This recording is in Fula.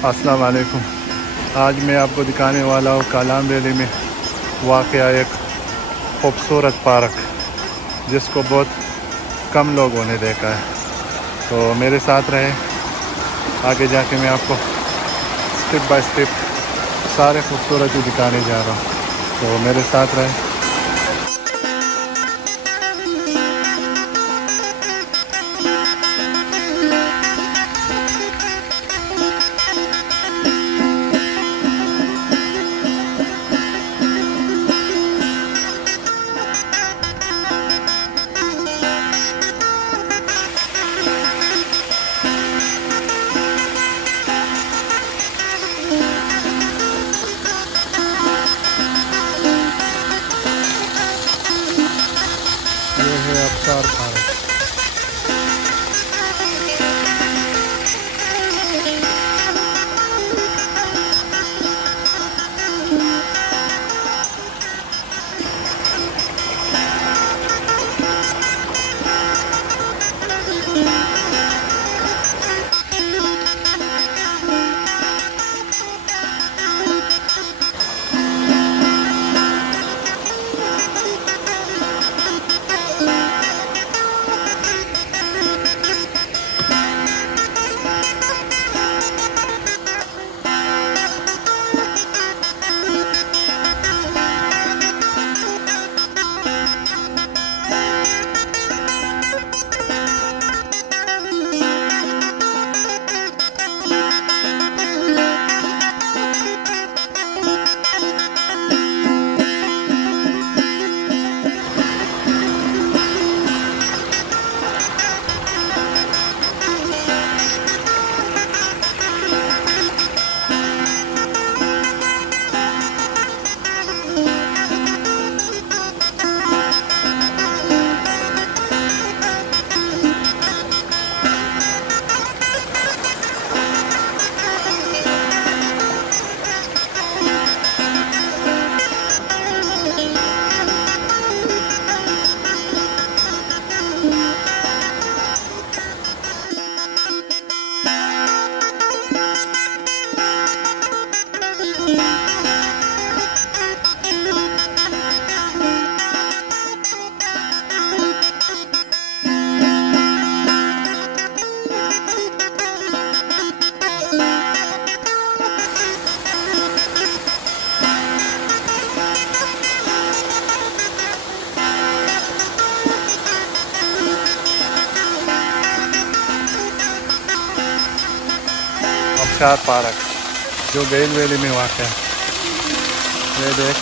अस्सलाम वालेकुम। आज मैं आपको दिखाने वाला हूँ कालाम वैली में वाक़या एक खूबसूरत पार्क, जिसको बहुत कम लोगों ने देखा है। तो मेरे साथ रहे, आगे जाके मैं आपको स्टेप बाय स्टेप सारे खूबसूरती दिखाने जा रहा हूँ। तो मेरे साथ रहे। ये है अब्सार पार्क। अब्सार पार्क जो बेल वैली में वाक़ है। ये देख